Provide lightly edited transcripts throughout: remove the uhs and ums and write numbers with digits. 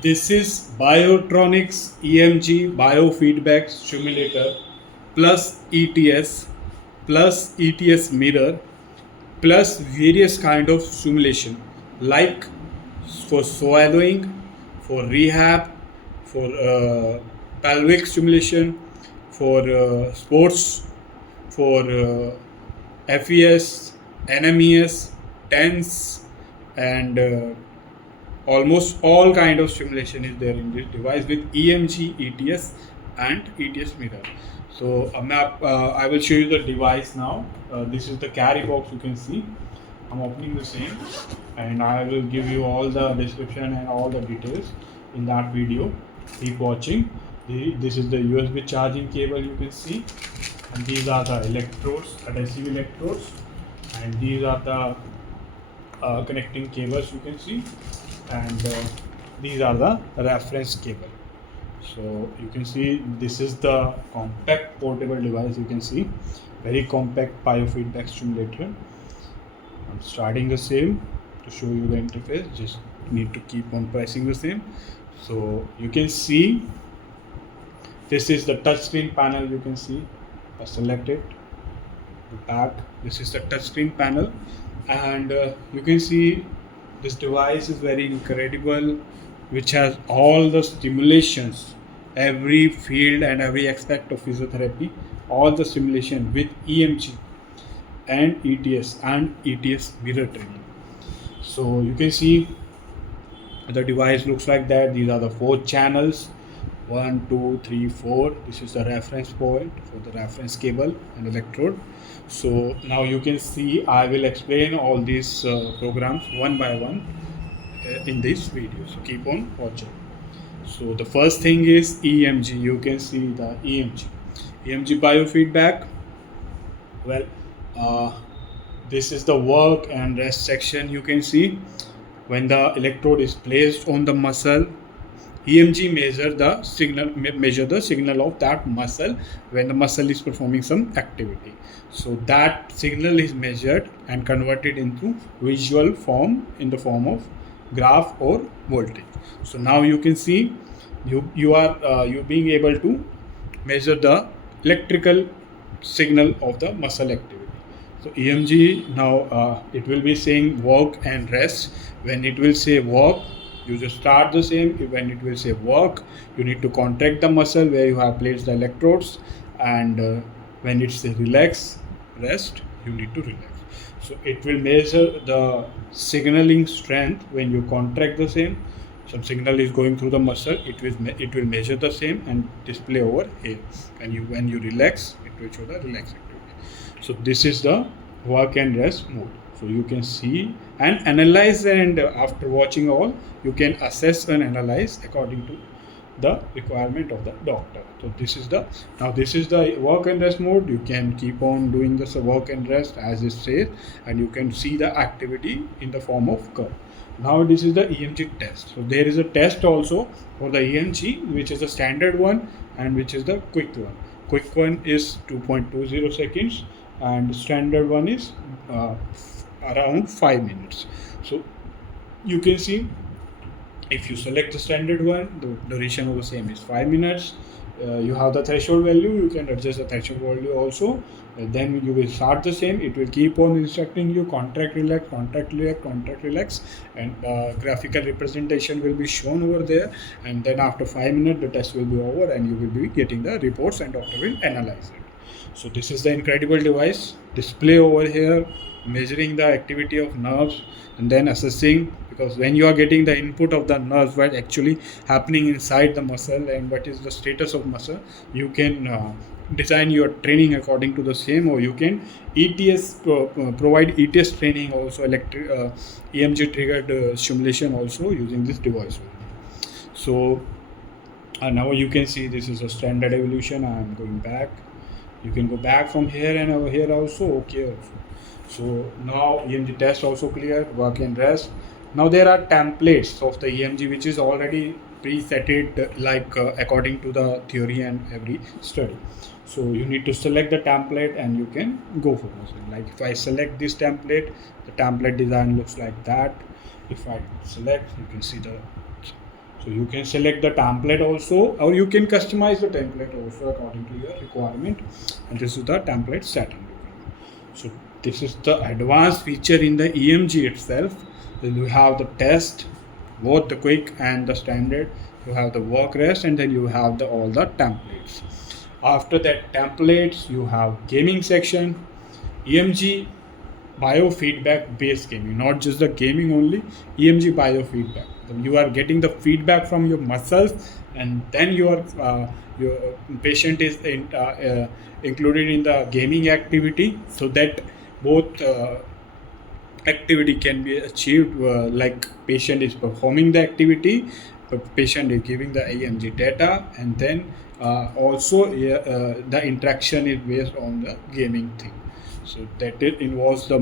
This is Biotronix EMG Biofeedback Stimulator plus ETS mirror plus various kind of stimulation like for swallowing, for rehab, for pelvic stimulation, for sports, for FES, NMES, TENS, and almost all kind of stimulation is there in this device with EMG, ETS, and ETS mirror. So I will show you the device now. This is the carry box. You can see I'm opening the same, and I will give you all the description and all the details in that video. Keep watching. This is the USB charging cable, you can see, and these are the electrodes, adhesive electrodes, and these are the connecting cables, you can see, and these are the reference cable. So you can see this is the compact portable device. You can see very compact biofeedback stimulator. I'm starting the same to show you the interface. Just need to keep on pressing the same. So you can see this is the touchscreen panel. You can see I select it, the back. This is the touchscreen panel, and you can see this device is very incredible, which has all the stimulations, every field and every aspect of physiotherapy, all the stimulation with EMG and ETS mirror training. So you can see the device looks like that. These are the 4 channels, 1, 2, 3, 4. This is the reference point for the reference cable and electrode. So now you can see I will explain all these programs one by one in this video. So keep on watching. So the first thing is EMG. You can see the EMG biofeedback. Well, this is the work and rest section. You can see when the electrode is placed on the muscle, EMG measure the signal of that muscle when the muscle is performing some activity. So that signal is measured and converted into visual form in the form of graph or voltage. So now you can see you are being able to measure the electrical signal of the muscle activity. So EMG now it will be saying work and rest. When it will say work, you just start the same. When it will say work, you need to contract the muscle where you have placed the electrodes, and when it says relax, rest, you need to relax. So it will measure the signaling strength when you contract the same. Some signal is going through the muscle. It will measure the same and display over here. And when you relax, it will show the relax activity. So this is the work and rest mode. So you can see and analyze, and after watching all, you can assess and analyze according to the requirement of the doctor. So this is the work and rest mode. You can keep on doing this work and rest as it says, and you can see the activity in the form of curve. Now this is the EMG test. So there is a test also for the EMG, which is the standard one and which is the quick one. Quick one is 2.20 seconds and standard one is around 5 minutes. So you can see if you select the standard one, the duration of the same is 5 minutes. You have the threshold value, you can adjust the threshold value also. Then you will start the same. It will keep on instructing you contract, relax, contract, relax, contract, relax, and graphical representation will be shown over there. And then after 5 minutes, the test will be over, and you will be getting the reports, and doctor will analyze it. So this is the incredible device. Display over here, measuring the activity of nerves, and then assessing, because when you are getting the input of the nerves, what actually happening inside the muscle and what is the status of muscle, you can design your training according to the same, or you can provide ETS training also, EMG triggered stimulation also using this device. So now you can see this is a standard evolution. I am going back. You can go back from here and over here also. Okay also. So now EMG test also clear, work and rest. Now there are templates of the EMG which is already presetted according to the theory and every study. So you need to select the template and you can go for this. Like if I select this template, the template design looks like that. If I select, you can see the So you can select the template also, or you can customize the template also according to your requirement. And this is the template setting. So this is the advanced feature in the EMG itself. Then you have the test, both the quick and the standard. You have the work rest, and then you have the all the templates. After that templates, you have gaming section, EMG biofeedback based gaming, not just the gaming only, EMG biofeedback. You are getting the feedback from your muscles, and then your patient is included in the gaming activity, so that both activity can be achieved, like patient is performing the activity, the patient is giving the EMG data, and then also the interaction is based on the gaming thing. So that it involves the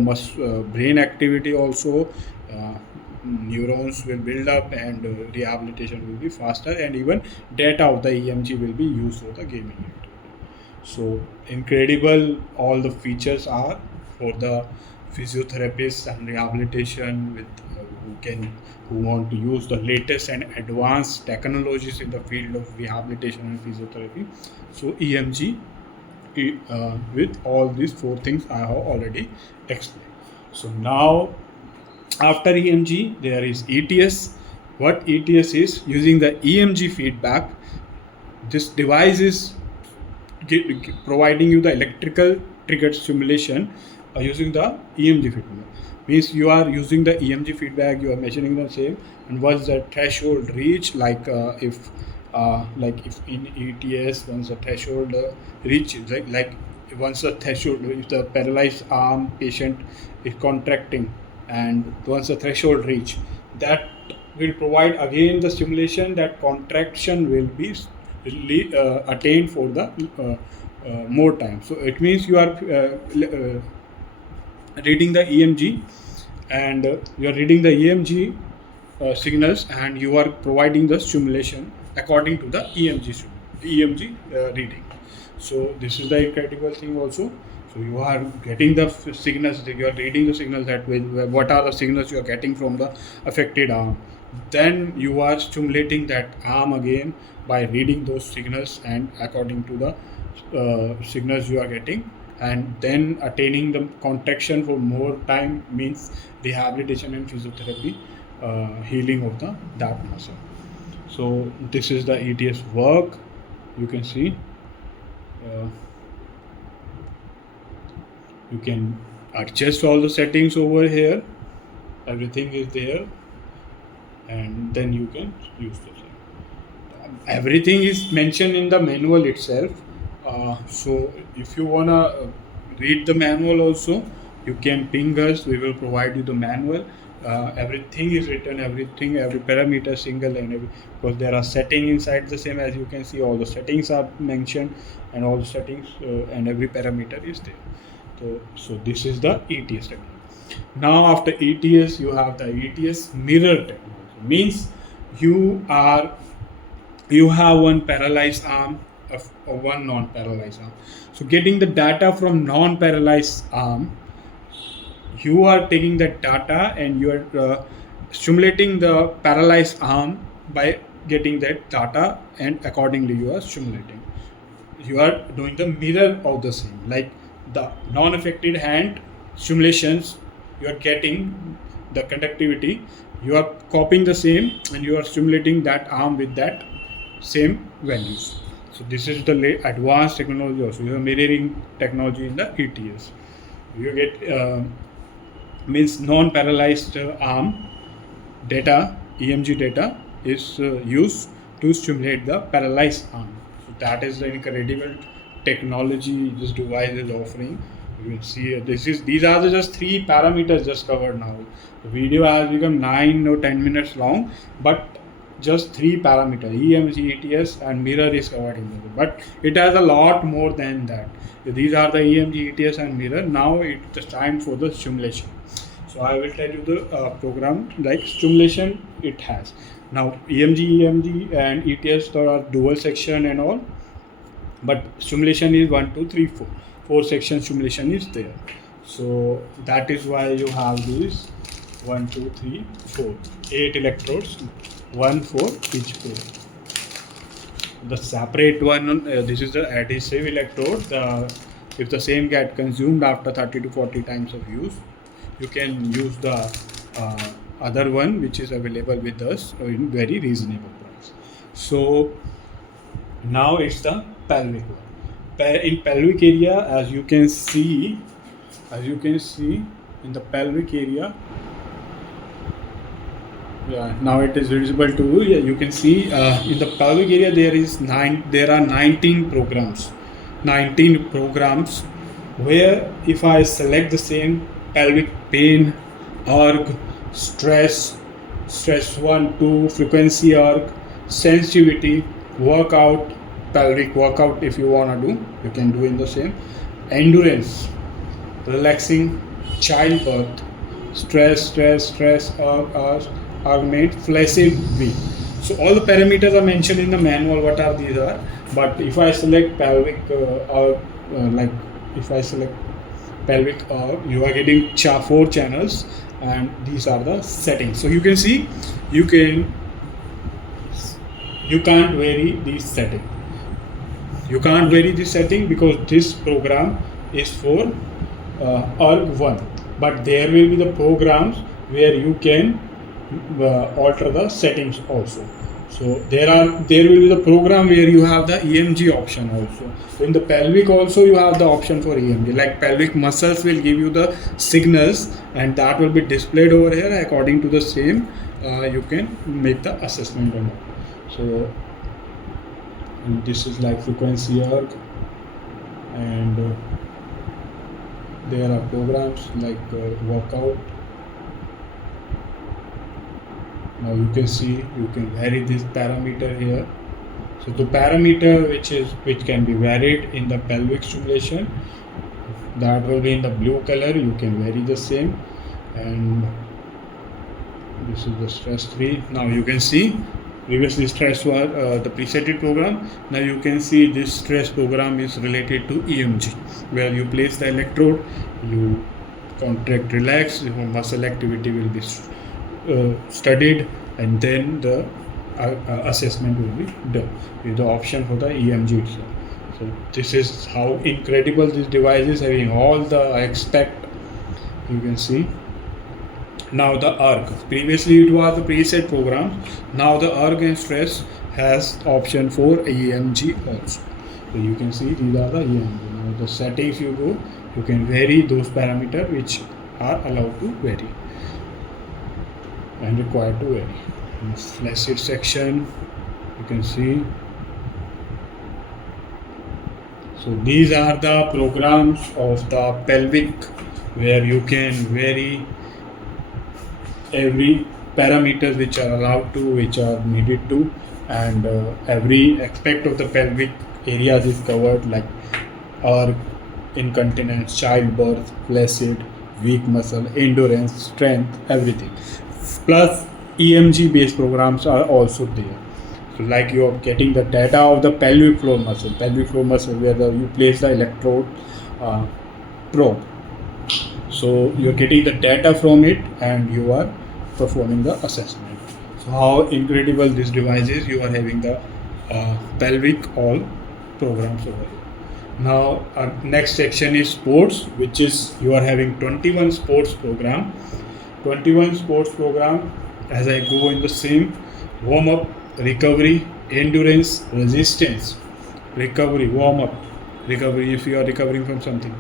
brain activity also. Neurons will build up, and rehabilitation will be faster, and even data of the EMG will be used for the gaming activity. So incredible all the features are for the physiotherapists and rehabilitation with who want to use the latest and advanced technologies in the field of rehabilitation and physiotherapy. So EMG, with all these four things I have already explained. So now after EMG there is ETS. What ETS is? Using the EMG feedback, this device is providing you the electrical triggered stimulation using the EMG feedback. Means you are using the EMG feedback, you are measuring the same, and once the threshold reach, like if in ETS, once the threshold reaches, like once the threshold, if the paralyzed arm patient is contracting, and once the threshold reach, that will provide again the stimulation, that contraction will be attained for the more time. So it means you are reading the EMG, and you are reading the EMG signals, and you are providing the stimulation according to the EMG reading. So this is the incredible thing also. So you are getting the signals, you are reading the signals, that what are the signals you are getting from the affected arm. Then you are stimulating that arm again by reading those signals, and according to the signals you are getting, and then attaining the contraction for more time, means rehabilitation and physiotherapy, healing of that muscle. So this is the ETS work. You can see. You can adjust all the settings over here. Everything is there, and then you can use the same. Everything is mentioned in the manual itself. So if you wanna read the manual also, you can ping us. We will provide you the manual. Everything is written, every parameter single, and because there are settings inside the same. As you can see, all the settings are mentioned, and all the settings and every parameter is there. So this is the ETS technology. Now after ETS, you have the ETS mirror technology. Means you have one paralyzed arm or one non-paralyzed arm. So getting the data from non-paralyzed arm, you are taking that data, and you are stimulating the paralyzed arm by getting that data, and accordingly you are stimulating. You are doing the mirror of the same, like the non-affected hand stimulations, you are getting the conductivity, you are copying the same, and you are stimulating that arm with that same values. So this is the advanced technology also. You have mirroring technology in the ETS. You get means non-paralyzed arm data, EMG data is used to stimulate the paralyzed arm. So that is the incredible technology this device is offering. You will see these are just 3 parameters just covered now. The video has become 9 or 10 minutes long, but just 3 parameters, EMG, ETS, and mirror is covered in there. But it has a lot more than that. These are the EMG, ETS, and mirror. Now it's time for the stimulation. So I will tell you the program, like stimulation it has. Now EMG, and ETS, there are dual section and all, but stimulation is 1, 2, 3, 4. 4 section stimulation is there. So that is why you have these 1, 2, 3, 4, 8 electrodes one for each pole. The separate one, this is the adhesive electrode. If the same get consumed after 30 to 40 times of use, you can use the other one which is available with us in very reasonable price. So now it's the pelvic one. In pelvic area, as you can see in the pelvic area, yeah, now it is visible to you. Yeah, you can see in the pelvic area there are 19 programs where if I select the same pelvic pain, org, stress 1, 2, frequency org, sensitivity, workout, pelvic workout if you wanna do, you can do in the same, endurance, relaxing, childbirth, stress, augment, flaccid V. So all the parameters are mentioned in the manual. What are these are? But if I select pelvic if I select pelvic, you are getting 4 channels, and these are the settings. So you can see you can't vary this setting. You can't vary this setting because this program is for org1, but there will be the programs where you can alter the settings also. So there will be the program where you have the EMG option also. So in the pelvic also you have the option for EMG, like pelvic muscles will give you the signals, and that will be displayed over here. According to the same, you can make the assessment on it. So and this is like frequency erg, and there are programs like workout. Now you can see you can vary this parameter here. So the parameter which can be varied in the pelvic stimulation, that will be in the blue color. You can vary the same, and this is the stress 3. Now you can see previously stress was the presetted program. Now you can see this stress program is related to EMG, where you place the electrode, you contract, relax, your muscle activity will be studied, and then the assessment will be done with the option for the EMG itself. So this is how incredible this device is, having all the aspect. You can see now the ERG. Previously it was the preset program. Now the ERG and stress has option for EMG also. So you can see these are the EMG. Now the settings you go, you can vary those parameters which are allowed to vary and required to vary. In flaccid section, you can see. So these are the programs of the pelvic where you can vary every parameters which are allowed to, which are needed to, and every aspect of the pelvic areas is covered, like or incontinence, childbirth, flaccid, weak muscle, endurance, strength, everything. Plus EMG based programs are also there. So like you are getting the data of the pelvic floor muscle where you place the electrode probe. So you are getting the data from it and you are performing the assessment. So how incredible this device is. You are having the pelvic all programs over here. Now our next section is sports, which is you are having 21 sports program. 21 sports program, as I go in the same: warm up, recovery, endurance, resistance, recovery, warm up, recovery if you are recovering from something,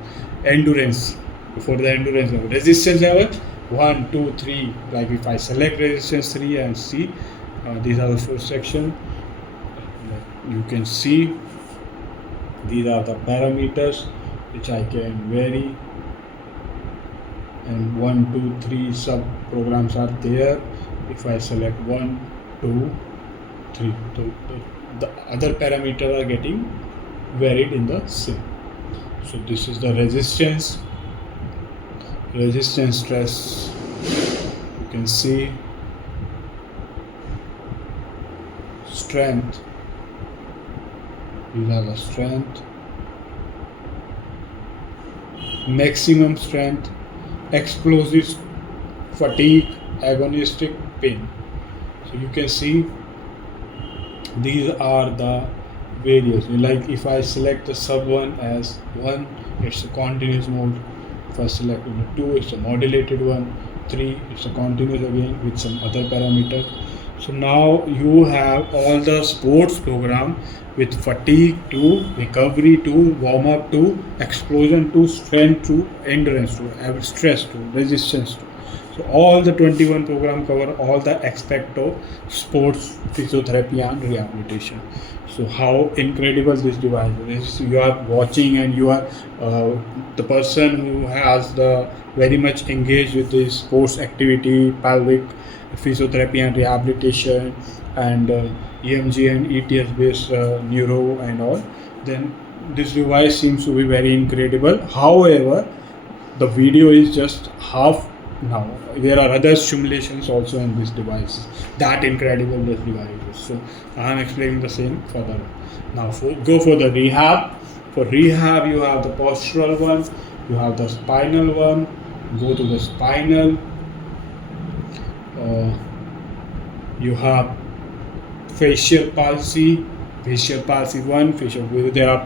endurance, before the endurance level, resistance level 1, 2, 3. Like if I select resistance 3 and see, these are the 4 sections. You can see these are the parameters which I can vary, and 1, 2, 3 sub programs are there. If I select 1, 2, 3, so the other parameters are getting varied in the same. So this is the resistance stress. You can see strength. These are the strength, maximum strength, explosive, fatigue, agonistic, pain. So you can see these are the various. Like if I select the sub 1 as 1, it's a continuous mode. If I select the 2, it's a modulated one. 3, it's a continuous again with some other parameters. So now you have all the sports program with fatigue to recovery to warm up to explosion to strength to endurance to stress to resistance to. So all the 21 program cover all the aspect of sports physiotherapy and rehabilitation. So how incredible this device is. You are watching and you are the person who has the very much engaged with this sports activity, pelvic physiotherapy and rehabilitation, and EMG and ETS based neuro and all. Then this device seems to be very incredible. However, the video is just half now. There are other simulations also in this device. That incredible this device is. So I am explaining the same further. Now go for the rehab. For rehab you have the postural one, you have the spinal one. Go to the spinal. You have facial palsy 1, facial. There are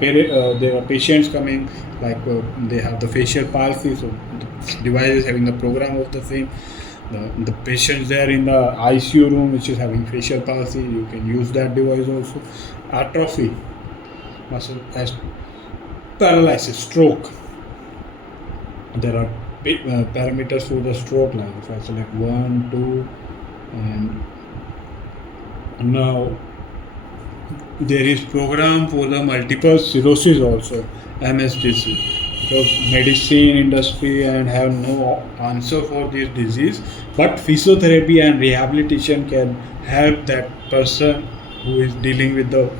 patients coming like they have the facial palsy, so the device is having the program of the same. The patients there in the ICU room which is having facial palsy, you can use that device also. Atrophy, muscle as paralysis, stroke. There are parameters for the stroke, like if I select 1, 2, and now there is program for the multiple sclerosis also, MSDC, because medicine industry and have no answer for this disease, but physiotherapy and rehabilitation can help that person who is dealing with the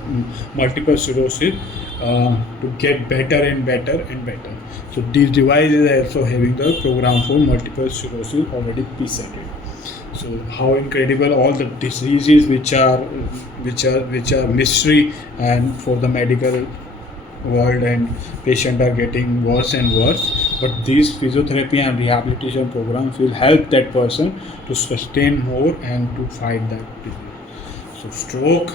multiple sclerosis to get better and better and better. So these devices are also having the program for multiple sclerosis already presented. So how incredible all the diseases which are mystery and for the medical world, and patients are getting worse and worse, but these physiotherapy and rehabilitation programs will help that person to sustain more and to fight that disease. So stroke,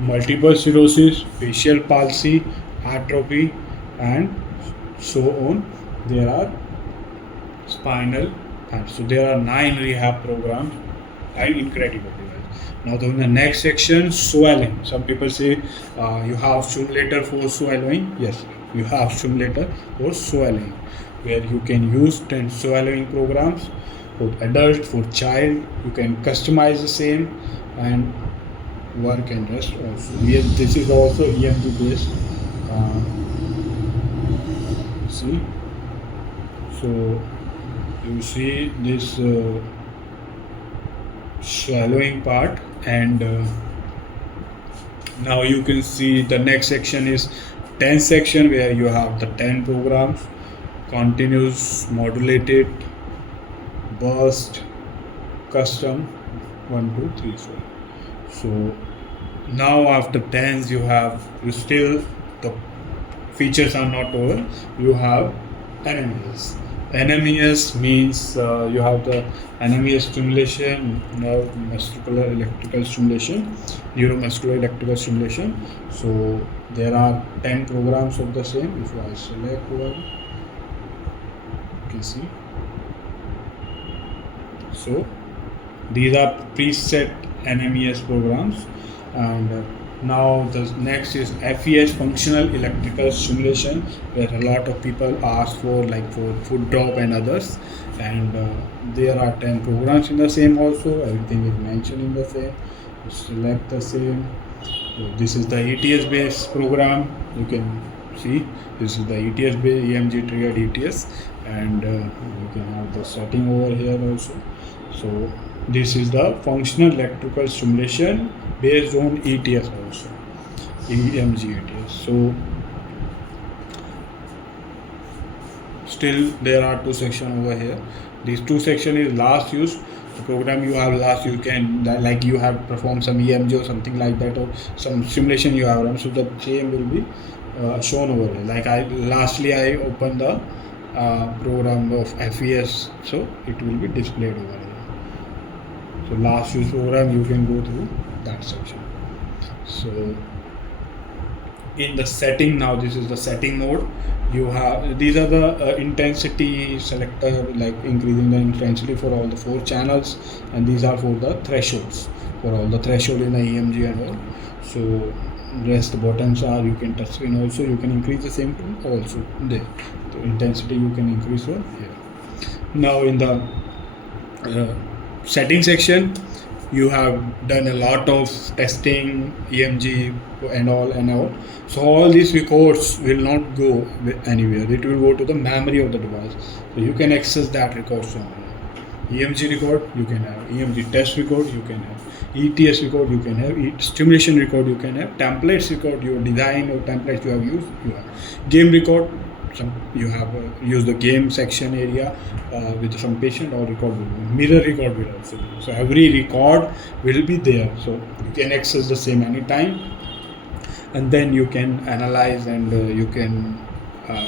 multiple sclerosis, facial palsy, atrophy, and so on. There are spinal. So there are 9 rehab programs and incredible device. Now the next section, swallowing. Some people say you have simulator for swallowing. Yes, you have simulator for swallowing, where you can use 10 swallowing programs for adult, for child. You can customize the same and work and rest also. This is also EMG based. See, so you see this swallowing part, and now you can see the next section is 10 section, where you have the 10 programs: continuous, modulated, burst, custom, 1, 2, 3, 4. So now after 10s you still, the features are not over. You have NMES. NMES means you have the NMES stimulation, neuromuscular electrical stimulation, neuromuscular electrical stimulation. So there are 10 programs of the same. If I select one, you can see. So these are preset NMES programs, and now the next is FES, functional electrical stimulation, where a lot of people ask for, like for foot drop and others, and there are 10 programs in the same also. Everything is mentioned in the same. Select the same. So this is the ETS based program. You can see this is the ETS based EMG triggered ETS, and you can have the setting over here also. So this is the functional electrical stimulation based on ETS also, EMG ETS. So still there are 2 sections over here. These 2 sections is last use. The program you have last, you can, like you have performed some EMG or something like that, or some simulation you have run, so the same will be shown over here. Like I opened the program of FES, so it will be displayed over here. So last use program, you can go through that section. So in the setting, now this is the setting mode. You have, these are the intensity selector, like increasing the intensity for all the 4 channels, and these are for the thresholds, for all the threshold in the EMG and all. So rest buttons are, you can touch screen also, you can increase the same tool also there. The intensity you can increase from here. Now in the setting section, you have done a lot of testing, EMG and all. So all these records will not go anywhere. It will go to the memory of the device. So you can access that record from here. EMG record you can have, EMG test record you can have, ETS record you can have, stimulation record you can have, templates record, your design or templates you have used, you have game record. You have use the game section area with some patient, or record will be. Mirror record will also be. So every record will be there, so you can access the same anytime, and then you can analyze, and you can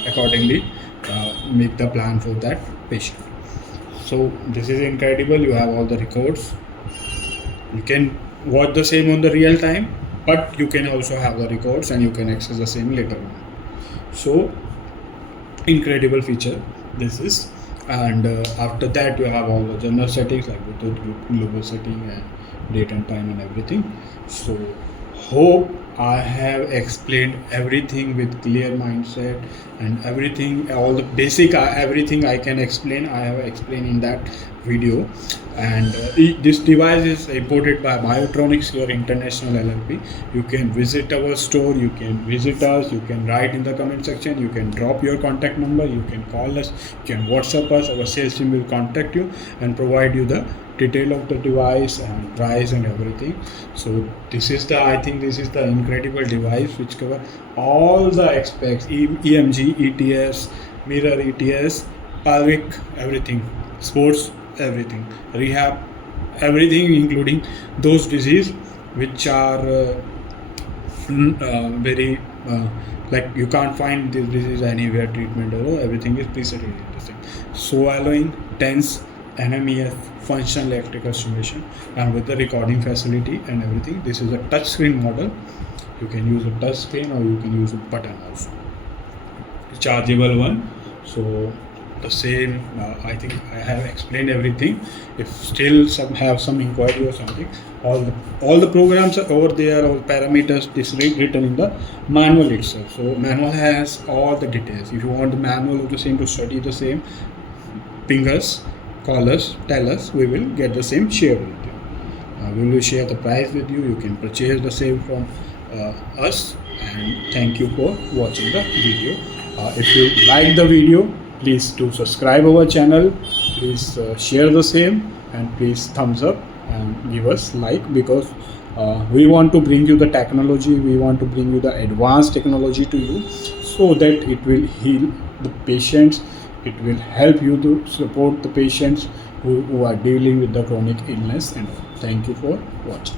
accordingly make the plan for that patient. So this is incredible. You have all the records. You can watch the same on the real time, but you can also have the records and you can access the same later on. So incredible feature this is. And after that you have all the general settings like the global setting and date and time and everything. So hope I have explained everything with clear mindset, and everything, all the basic everything I can explain, I have explained in that video. And this device is imported by Biotronix, your international LLP. You can visit our store, you can visit us, you can write in the comment section, you can drop your contact number, you can call us, you can WhatsApp us. Our sales team will contact you and provide you the detail of the device and price and everything. So this is the, I think this is the incredible device which cover all the aspects, EMG, ETS, mirror ETS, pelvic, everything, sports, everything, rehab, everything, including those diseases which are very like you can't find this disease anywhere, treatment or everything is precisely the same. Swallowing, TENS, NMES, functional electrical stimulation, and with the recording facility and everything. This is a touch screen model. You can use a touch screen or you can use a button also. Chargeable one. So the same, I think I have explained everything. If still have some inquiry or something, all the programs are over there, all parameters is written in the manual itself. So manual has all the details. If you want the manual of the same to study the same, ping us, call us, tell us, we will get the same shared with you. We will share the price with you. You can purchase the same from us. And thank you for watching the video. If you like the video, please do subscribe our channel, please share the same, and please thumbs up and give us like, because we want to bring you the technology, we want to bring you the advanced technology to you, so that it will heal the patients, it will help you to support the patients who are dealing with the chronic illness and all. Thank you for watching.